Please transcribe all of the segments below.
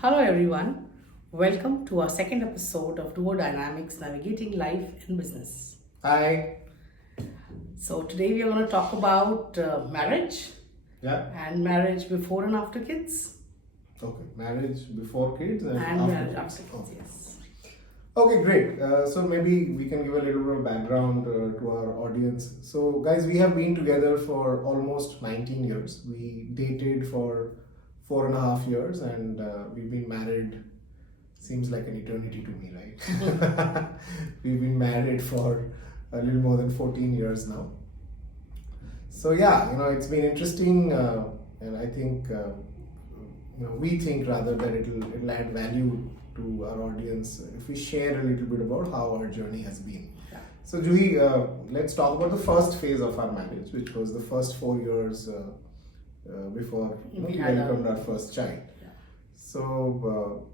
Hello everyone, welcome to our second episode of Duo Dynamics Navigating Life and Business. Hi. So today we are going to talk about marriage Yeah. and marriage before and after kids Okay. Marriage before kids and and after marriage kids. after kids, Okay. yes. Okay, great. So maybe we can give a little bit of background to our audience. So, guys, we have been together for almost 19 years. We dated for 4.5 years, and we've been married. Seems like an eternity to me, right? We've been married for a little more than 14 years now. So yeah, it's been interesting, and I think we think rather that it'll add value to our audience if we share a little bit about how our journey has been. Yeah. So Juhi, let's talk about the first phase of our marriage, which was the first 4 years before we welcomed our first child. Yeah. So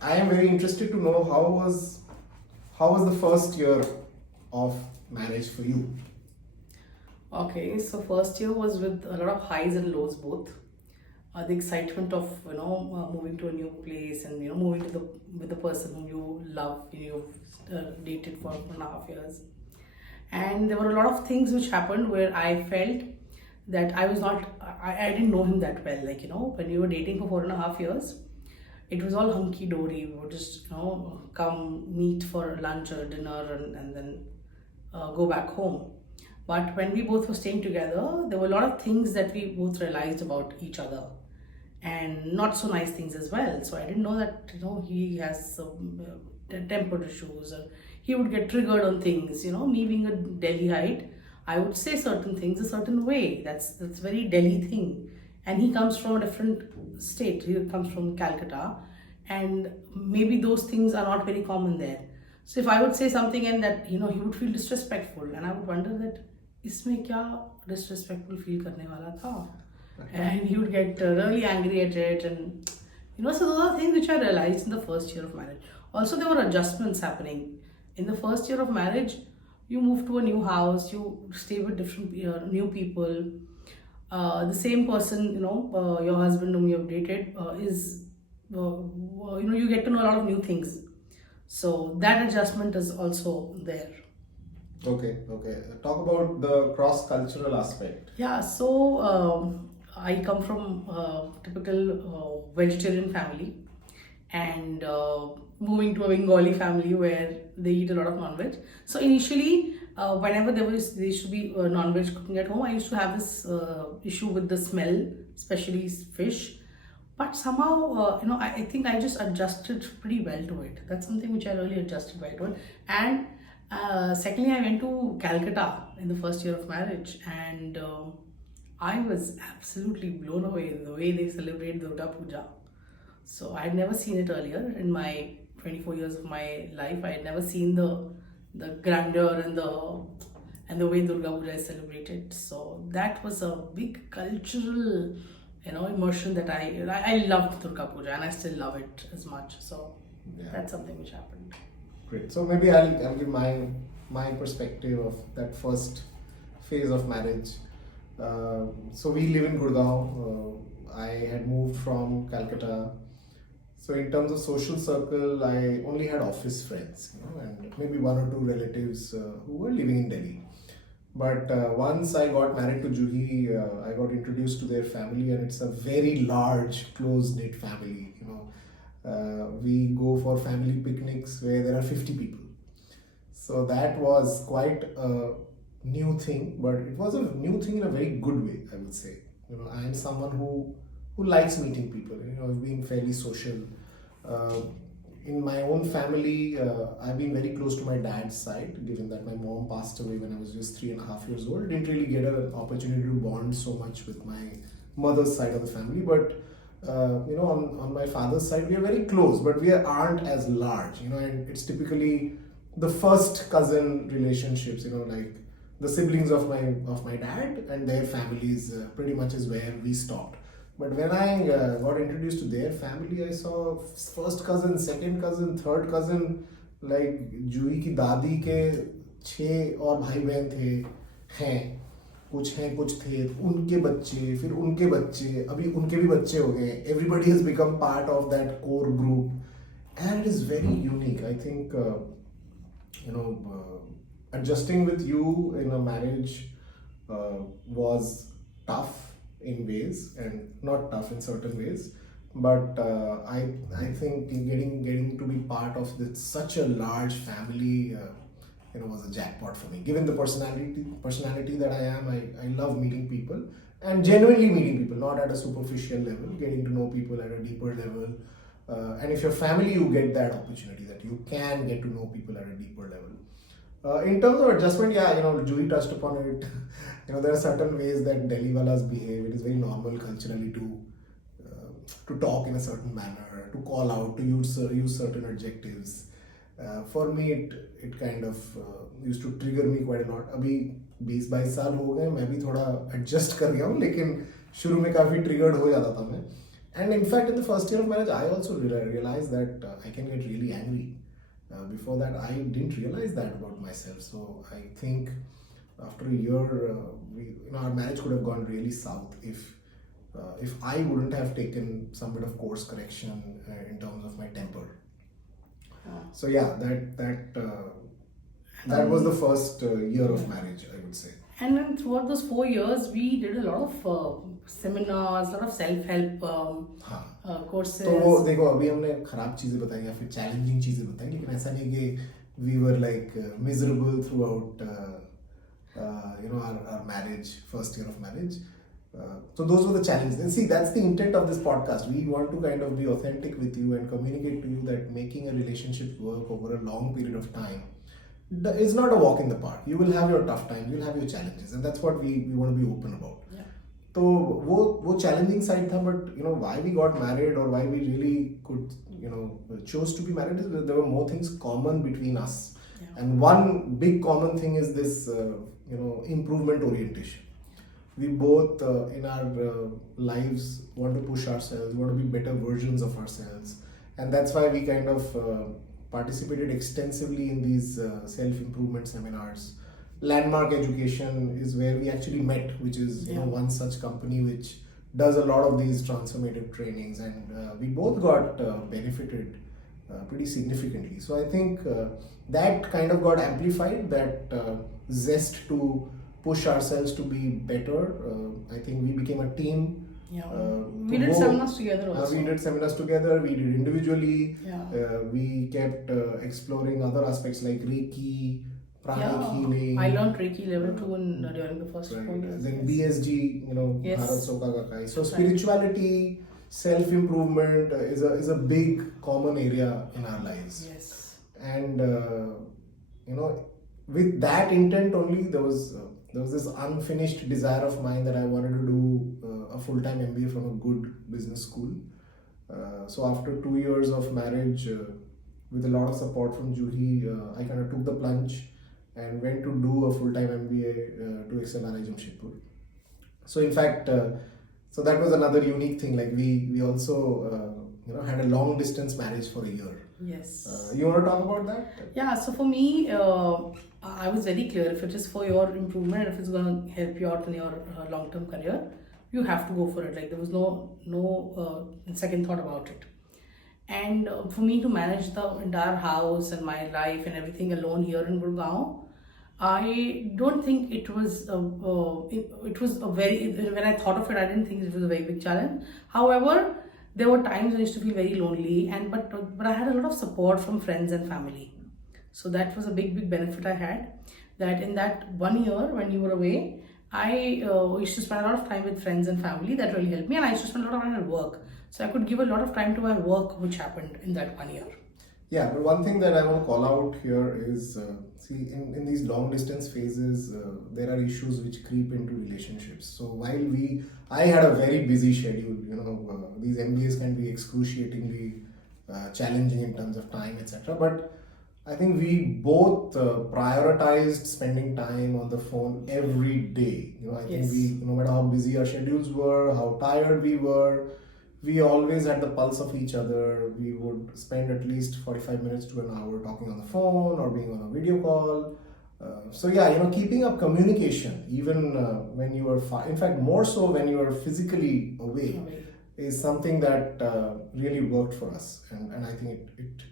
I am very interested to know how was the first year of marriage for you? Okay, so first year was with a lot of highs and lows both. The excitement of moving to a new place and moving to with the person whom you love, you've dated for 1.5 years, and there were a lot of things which happened where I felt that I was not, I didn't know him that well. Like when we were dating for 4.5 years, it was all hunky dory. We would just come meet for lunch or dinner and then go back home. But when we both were staying together, there were a lot of things that we both realized about each other, and not so nice things as well. So I didn't know that he has some temper issues, or he would get triggered on things. Me being a Delhiite, I would say certain things a certain way. That's very Delhi thing, and he comes from a different state. He comes from Calcutta, and maybe those things are not very common there. So if I would say something and that he would feel disrespectful, and I would wonder that इसमें क्या disrespectful feel करने वाला था, and he would get really angry at it, and so those are things which I realized in the first year of marriage. Also, there were adjustments happening in the first year of marriage. You move to a new house, you stay with different new people. The same person, your husband whom you have dated is you get to know a lot of new things, so that adjustment is also there. Okay. Talk about the cross-cultural aspect. Yeah, so I come from a typical vegetarian family, and moving to a Bengali family where they eat a lot of non-veg. So initially, whenever there used to be non-veg cooking at home, I used to have this issue with the smell, especially fish. But somehow, I think I just adjusted pretty well to it. That's something which I really adjusted well to it. And secondly, I went to Calcutta in the first year of marriage, and I was absolutely blown away the way they celebrate Durga Puja. So I had never seen it earlier in my 24 years of my life. I had never seen the grandeur and the way Durga Puja is celebrated. So that was a big cultural immersion that I loved Durga Puja, and I still love it as much. So that's something which happened. Great. So maybe I'll give my perspective of that first phase of marriage. So we live in Gurgaon. I had moved from Calcutta. So in terms of social circle, I only had office friends, and maybe one or two relatives who were living in Delhi. But once I got married to Juhi, I got introduced to their family, and it's a very large, close-knit family. We go for family picnics where there are 50 people. So that was quite a new thing, but it was a new thing in a very good way, I would say. I am someone who likes meeting people, being fairly social. In my own family, I've been very close to my dad's side, given that my mom passed away when I was just 3.5 years old. Didn't really get an opportunity to bond so much with my mother's side of the family, but on my father's side, we are very close, but we aren't as large, and it's typically the first cousin relationships, like the siblings of my dad and their families pretty much is where we stopped. But when I got introduced to their family, I saw first cousin, second cousin, third cousin, like जूही की दादी के 6 और भाई बहन थे हैं कुछ हैं कुछ थे, उनके बच्चे, फिर उनके बच्चे, अभी उनके भी बच्चे हो गए. Everybody has become part of that core group, and it is very unique. I think adjusting with you in a marriage was tough in ways and not tough in certain ways, but I think getting to be part of this such a large family was a jackpot for me. Given the personality that I am, I love meeting people and genuinely meeting people, not at a superficial level, getting to know people at a deeper level. And if you're family, you get that opportunity that you can get to know people at a deeper level. In terms of adjustment, yeah, Juhi touched upon it. There are certain ways that Delhi walas behave. It is very normal culturally to talk in a certain manner, to call out, to use certain adjectives. For me, it kind of used to trigger me quite a lot. अभी 20-22 साल हो गए, मैं भी थोड़ा adjust कर गया हूँ, लेकिन शुरू में काफ़ी triggered हो जाता था मैं. And in fact, in the first year of marriage, I also realized that I can get really angry. Before that, I didn't realize that about myself. So I think after a year, our marriage could have gone really south if I wouldn't have taken some bit of course correction in terms of my temper. So yeah, that was the first year of marriage, I would say. And then throughout those 4 years, we did a lot of seminars, a lot of self-help courses. तो वो देखो, अभी हमने खराब चीजें बताई या फिर चैलेंजिंग चीजें बताई, लेकिन ऐसा नहीं कि we were like miserable throughout our marriage, first year of marriage. So those were the challenges. And see, that's the intent of this podcast. We want to kind of be authentic with you and communicate to you that making a relationship work over a long period of time is not a walk in the park. You will have your tough times, you'll have your challenges, and that's what we want to be open about. Yeah. तो वो challenging side था, but why we got married or why we really could chose to be married is that there were more things common between us. Yeah. And one big common thing is this improvement orientation. We both in our lives want to push ourselves, want to be better versions of ourselves, and that's why we kind of participated extensively in these self-improvement seminars. Landmark Education is where we actually met, which is one such company which does a lot of these transformative trainings, and we both got benefited pretty significantly. So I think that kind of got amplified, that zest to push ourselves to be better. I think we became a team. Yeah, we did seminars together also. We did seminars together, we did individually. Yeah. We kept exploring other aspects like Reiki, pranic healing. I learned Reiki level 2 during the first 4 years. Then BSG, Yes. Bharat Soka Kakai. So spirituality, self-improvement is a big common area in our lives. Yes. And with that intent only, there was this unfinished desire of mine that I wanted to do a full-time MBA from a good business school. So after 2 years of marriage, with a lot of support from Juhi, I kind of took the plunge and went to do a full-time MBA to XMRI Jamshedpur. So in fact, so that was another unique thing. Like we also had a long-distance marriage for a year. Yes. You want to talk about that? Yeah, so for me, I was very clear, if it is for your improvement, if it's going to help you out in your long-term career, you have to go for it. Like there was no second thought about it. And for me to manage the entire house and my life and everything alone here in Gurgaon, I don't think it was it was a very, when I thought of it, I didn't think it was a very big challenge. However, there were times I used to feel very lonely, but I had a lot of support from friends and family. So that was a big benefit I had. That in that 1 year when you were away, I used to spend a lot of time with friends and family. That really helped me, and I used to spend a lot of time at work. So I could give a lot of time to my work, which happened in that 1 year. Yeah, but one thing that I want to call out here is, in these long distance phases, there are issues which creep into relationships. So while I had a very busy schedule, these MBAs can be excruciatingly challenging in terms of time, etc. But I think we both prioritized spending time on the phone every day. I think we, no matter how busy our schedules were, how tired we were, we always had the pulse of each other. We would spend at least 45 minutes to an hour talking on the phone or being on a video call. So yeah, keeping up communication even when you are far, in fact, more so when you are physically away, Away. is something that really worked for us, and I think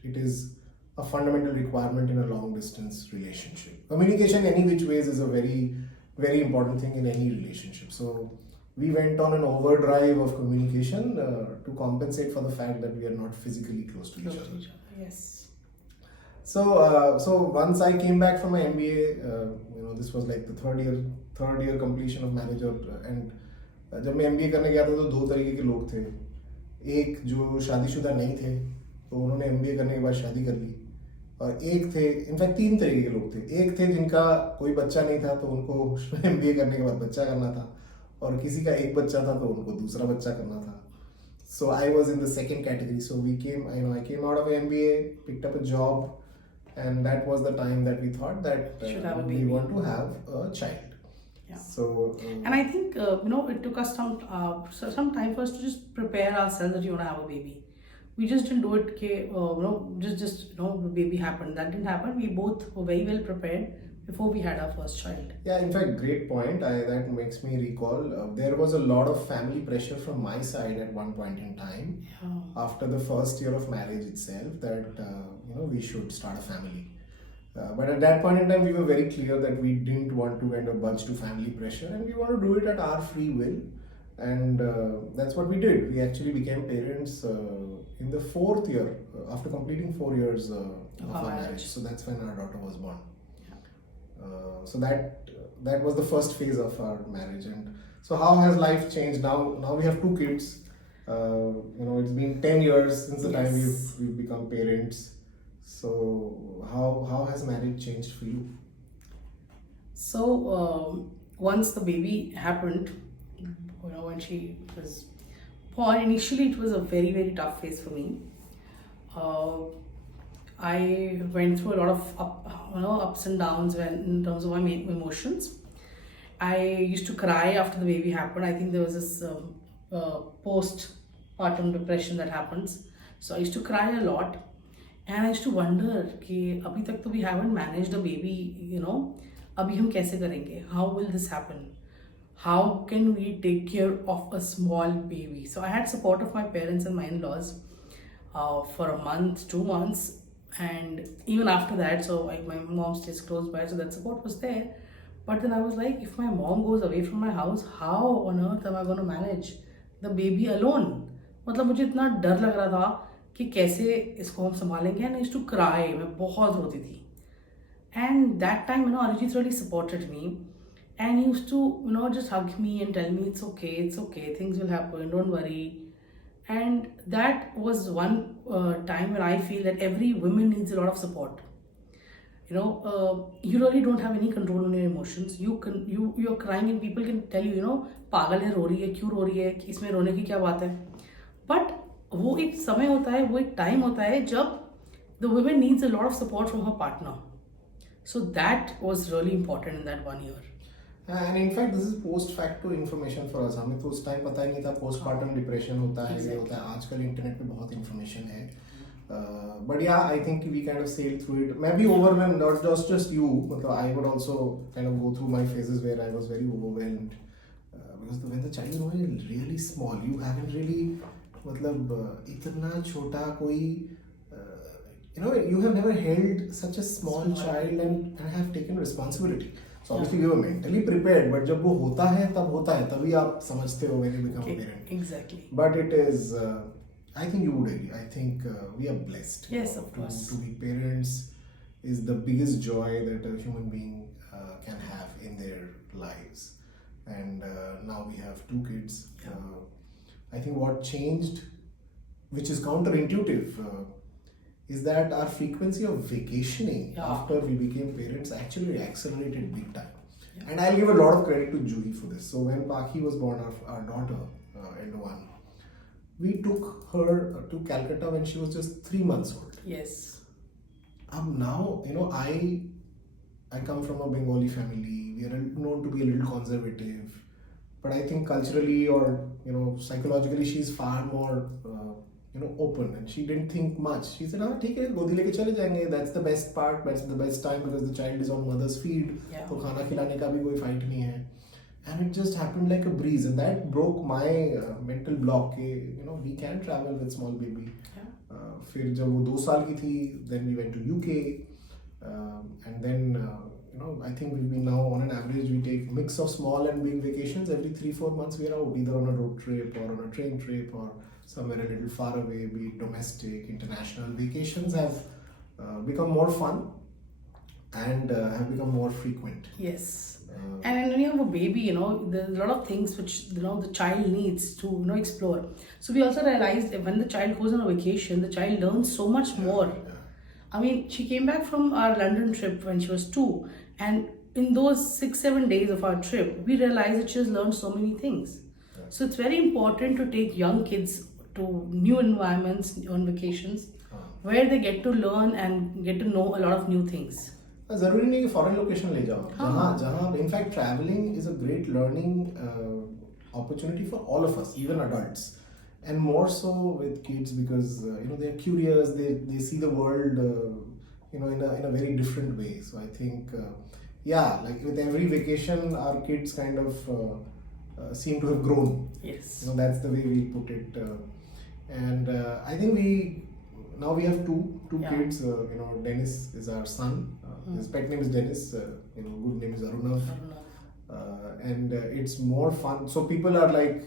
it is a fundamental requirement in a long distance relationship. Communication, any which ways, is a very very important thing in any relationship. So we went on an overdrive of communication to compensate for the fact that we are not physically close to each other. Yes. So once I came back from my MBA, this was like the third year completion of marriage, and जब मैं MBA करने गया था तो दो तरीके के लोग थे. एक जो शादीशुदा नहीं थे, तो उन्होंने MBA करने के बाद शादी कर ली, और एक थे, इनफैक्ट तीन तरीके के लोग थे. एक थे जिनका कोई बच्चा नहीं था, तो उनको MBA करने के बाद बच्चा करना था, और किसी का एक बच्चा था तो उनको दूसरा बच्चा करना था. So I was in the second category. So I came out of MBA, picked up a job, and that was the time that we thought that Should have a we baby. want to have a child. Yeah. So And I think it took us some time for us to just prepare ourselves that you want to have a baby. We just didn't do it. The baby happened. That didn't happen. We both were very well prepared before we had our first child. yeah, in fact, great point. That makes me recall there was a lot of family pressure from my side at one point in time, after the first year of marriage itself, that we should start a family. But at that point in time, we were very clear that we didn't want to kind of budge to family pressure, and we want to do it at our free will. And that's what we did. We actually became parents in the fourth year, after completing 4 years of our marriage. So that's when our daughter was born. So that was the first phase of our marriage. And so how has life changed now? Now we have two kids. It's been 10 years since the time we've become parents. So how has marriage changed for you? So once the baby happened, when she was born, initially it was a very very tough phase for me. I went through a lot of ups and downs in terms of my emotions. I used to cry after the baby happened. I think there was this postpartum depression that happens. So I used to cry a lot, and I used to wonder कि अभी तक तो we haven't managed a baby, अभी हम कैसे करेंगे? How will this happen? How can we take care of a small baby? So I had support of my parents and my in-laws for a month, 2 months, and even after that, so my mom stays close by, so that support was there. But then I was like, if my mom goes away from my house, how on earth am I going to manage the baby alone? मतलब मुझे इतना डर लग रहा था कि कैसे इसको हम संभालेंगे, and I used to cry. मैं बहुत रोती थी. And that time, Arijit really supported me, and he used to, just hug me and tell me it's okay, things will happen, don't worry. And that was one time when I feel that every woman needs a lot of support. You really don't have any control on your emotions. You're crying and people can tell you, पागल है, रो रही है, क्यों रो रही है, इसमें रोने की क्या बात है. But वो एक समय होता है, वो एक टाइम होता है जब the woman needs a lot of support from her partner. So that was really important in that 1 year. And in fact, this is post facto information for us. हमें तो उस टाइम पता ही नहीं था postpartum depression होता है, ये होता है. आजकल इंटरनेट पे बहुत information है. But yeah, I think we kind of sailed through it. मैं भी overwhelmed, not just you. मतलब I would also kind of go through my phases where I was very overwhelmed because when the child was really small, you haven't really मतलब इतना छोटा कोई you have never held such a small child and have taken responsibility. So obviously we were mentally prepared, but जब वो होता है तभी आप समझते हो when you become a parent. Exactly. But it is, I think you would agree. I think we are blessed. Yes, of course. To be parents is the biggest joy that a human being can have in their lives. And now we have 2 kids. I think what changed, which is counterintuitive, is that our frequency of vacationing after we became parents actually accelerated big time. And I'll give a lot of credit to Juhi for this. So when Paki was born, our daughter, L1, we took her to Calcutta when she was just 3 months old. Yes. Now, I come from a Bengali family. We are known to be a little conservative. But I think culturally or, psychologically, she's far more open, and she didn't think much. She said, हाँ ठीक है गोदी लेके चले जाएंगे, that's the best part, that's the best time because the child is on mother's feed, तो खाना खिलाने का भी कोई fight नहीं है. And it just happened like a breeze, and that broke my mental block कि we can travel with small baby. फिर जब वो 2 साल की थी, then we went to UK, and then I think we've been now on an average we take mix of small and big vacations. Every 3-4 months we are out, either on a road trip or on a train trip or somewhere a little far away, be it domestic, international. Vacations have become more fun and have become more frequent. Yes. And when you have a baby, there's a lot of things which the child needs to explore. So we also realized that when the child goes on a vacation, the child learns so much more. I mean, she came back from our London trip when she was 2, and in those 6-7 days of our trip, we realized that she has learned so many things. So it's very important to take young kids to new environments on vacations, where they get to learn and get to know a lot of new things. ज़रूरी नहीं कि foreign location ले जाओ, जहाँ in fact travelling is a great learning opportunity for all of us, even adults, and more so with kids because they're curious, they see the world in a very different way. So I think like with every vacation our kids kind of seem to have grown. Yes, that's the way we put it, and I think now we have two kids. Dennis is our son. His pet name is Dennis. Good name is Arunav. And it's more fun. So people are like,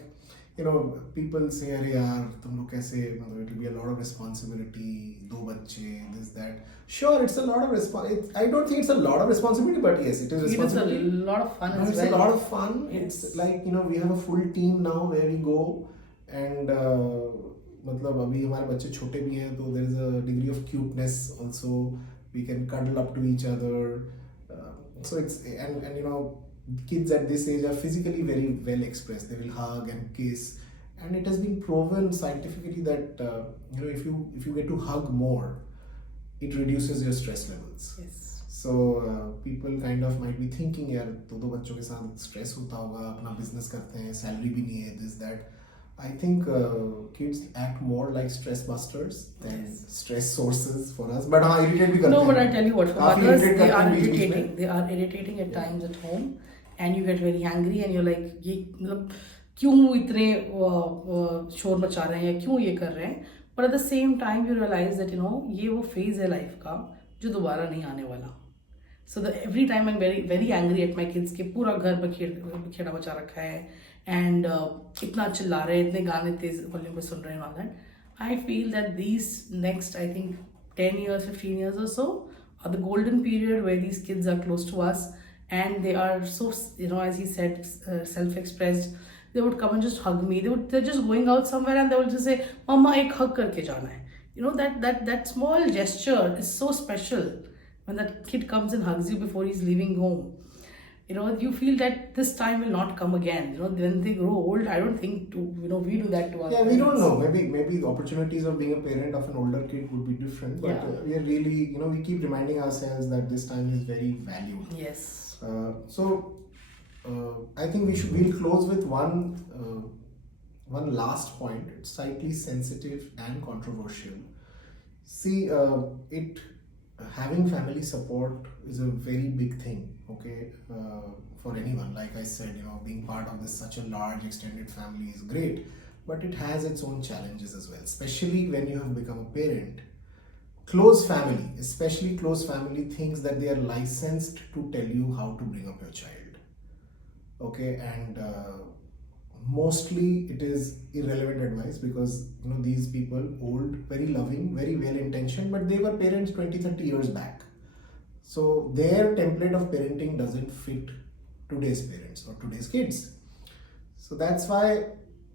people say, "Arey yaar, tum log kaise?" It will be a lot of responsibility. 2 बच्चे, this that. Sure, it's a lot of I don't think it's a lot of responsibility, but yes, it is responsibility. It is a lot of fun. It's a lot of fun. Yes. It's like we have a full team now where we go, and मतलब अभी हमारे बच्चे छोटे भी हैं, तो there is a degree of cuteness also. We can cuddle up to each other. So it's and kids at this age are physically very well expressed. They will hug and kiss, and it has been proven scientifically that if you get to hug more, it reduces your stress levels. Yes. So people kind of might be thinking यार 2 बच्चों के साथ stress होता होगा, अपना business करते हैं, salary भी नहीं है, this that. I think kids act more like stress busters than stress sources for us. But irritate भी करते हैं. No, but I tell you what, for mothers, they are irritating. में. They are irritating at times at home, and you get very angry, and you're like, ये मतलब क्यों इतने शोर मचा रहे हैं, क्यों ये कर रहे हैं? But at the same time, you realize that ये वो phase है life का जो दोबारा नहीं आने वाला. So every time I'm very very angry at my kids कि पूरा घर बखेड़ा बचा रखा है, and इतना चिल्ला रहे हैं, इतने गाने तेज वॉल्यूम पे सुन रहे हैं, all that. I feel that these next, I think 10 years, 15 years or so are the golden period where these kids are close to us, and they are so as he said, self-expressed. They would come and just hug me. They're just going out somewhere and they will just say, "Mama, ek hug karke jana hai." That small gesture is so special when that kid comes and hugs you before he's leaving home. You feel that this time will not come again. When they grow old, I don't think we do that to our parents. We don't know. Maybe the opportunities of being a parent of an older kid would be different. But we are really, we keep reminding ourselves that this time is very valued. Yes. So I think we'll close with one last point. It's slightly sensitive and controversial. See, having family support is a very big thing, okay, for anyone. Like I said, being part of such a large extended family is great, but it has its own challenges as well, especially when you have become a parent. Close family, especially close family, thinks that they are licensed to tell you how to bring up your child, okay, and mostly it is irrelevant advice because these people, old, very loving, very well intentioned, but they were parents 20-30 years back, so their template of parenting doesn't fit today's parents or today's kids. So that's why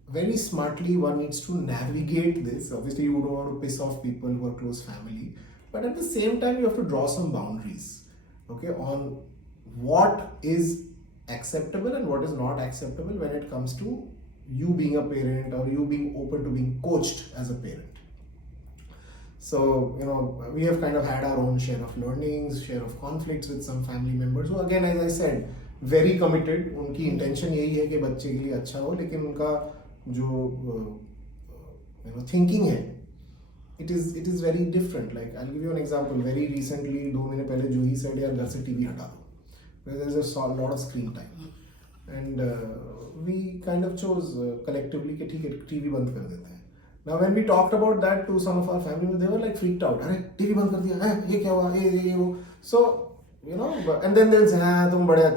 very smartly one needs to navigate this. Obviously you don't want to piss off people who are close family, but at the same time you have to draw some boundaries, okay, on what is acceptable and what is not acceptable when it comes to you being a parent or you being open to being coached as a parent. So we have kind of had our own share of learnings, share of conflicts with some family members who, again, as I said, very committed. उनकी intention यही है कि बच्चे के लिए अच्छा हो, लेकिन उनका जो thinking है it is very different. Like I'll give you an example. Very recently, 2 महीने पहले जो ही said यार घर से टीवी हटा दो, because there's a lot of screen time, and we kind of chose collectively कि ठीक है टीवी बंद कर देते हैं. Now when we talked about that to some of our family, they were like freaked out. अरे टीवी बंद कर दिया है, ये क्या हुआ, ये वो. So you know, and then they'll say हाँ तुम बड़ा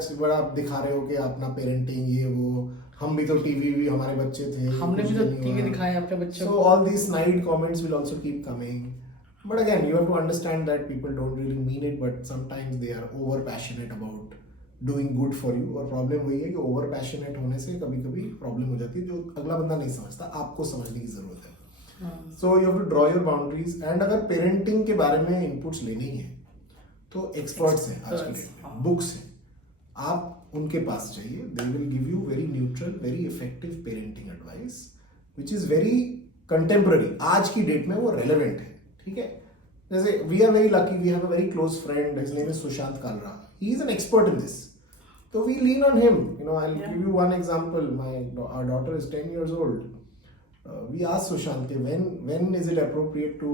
दिखा रहे हो कि अपना पेरेंटिंग ये वो, हम भी तो टीवी भी हमारे बच्चे थे, हमने भी तो टीवी दिखाया अपने बच्चों को. So all these snide comments will also keep coming. But again, you have to understand that people don't really mean it, but sometimes they are over passionate about doing good for you. और problem वही है कि over passionate होने से कभी कभी problem हो जाती है जो अगला बंदा नहीं समझता, आपको समझने की जरूरत है. So you have to draw your boundaries. And अगर पेरेंटिंग के बारे में इनपुट्स लेने ही है तो एक्सपर्ट्स हैं आज की डेट में, बुक्स हैं, आप उनके पास जाइए. They will give you very neutral, very effective parenting advice which is very contemporary. आज की डेट में वो रेलेवेंट है. ठीक है, जैसे we are very lucky, we have a very close friend, his name is Sushant Kalra. He is an expert in this, so we lean on him. You know, I'll give you one example. Our daughter is 10 years old. We asked Sushant, when is it appropriate to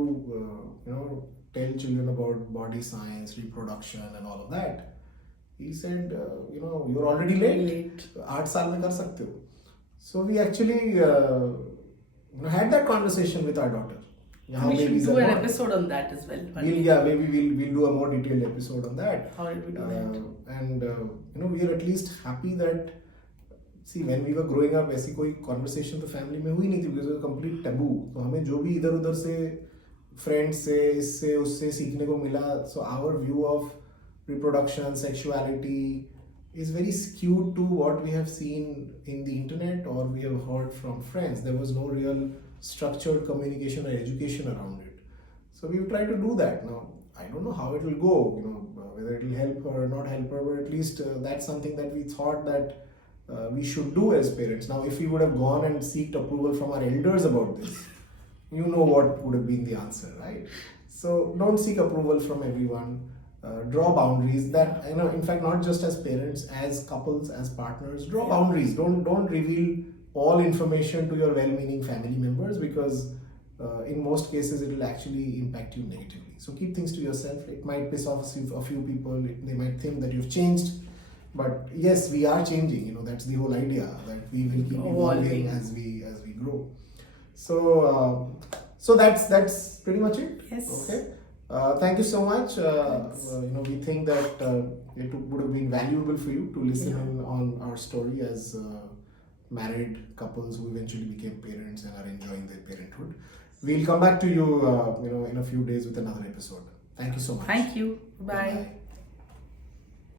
tell children about body science, reproduction, and all of that? He said, you're already late. 8 साल में कर सकते हो. So we actually had that conversation with our daughter. We should do an episode on that as well. Maybe we'll do a more detailed episode on that. How did we do that? And we are at least happy that, see, when we were growing up, ऐसी कोई conversation तो family में हुई नहीं थी, because it was a complete taboo. तो हमें जो भी इधर उधर से friends से इससे उससे सीखने को मिला, so our view of reproduction, sexuality is very skewed to what we have seen in the internet or we have heard from friends. There was no real structured communication or education around it. So we've tried to do that. Now I don't know how it will go, whether it will help her or not help her, but at least that's something that we thought that we should do as parents. Now if we would have gone and sought approval from our elders about this, what would have been the answer, right? So don't seek approval from everyone. Draw boundaries. That in fact, not just as parents, as couples, as partners, draw boundaries. Don't reveal all information to your well-meaning family members, because in most cases it will actually impact you negatively. So keep things to yourself. It might piss off a few people. They might think that you've changed, but yes, we are changing. That's the whole idea, that we will keep evolving as we grow. So that's pretty much it. Yes. Okay. Thank you so much. We think that it would have been valuable for you to listen in on our story as married couples who eventually became parents and are enjoying their parenthood. We'll come back to you, in a few days with another episode. Thank you so much. Thank you. Bye. Bye.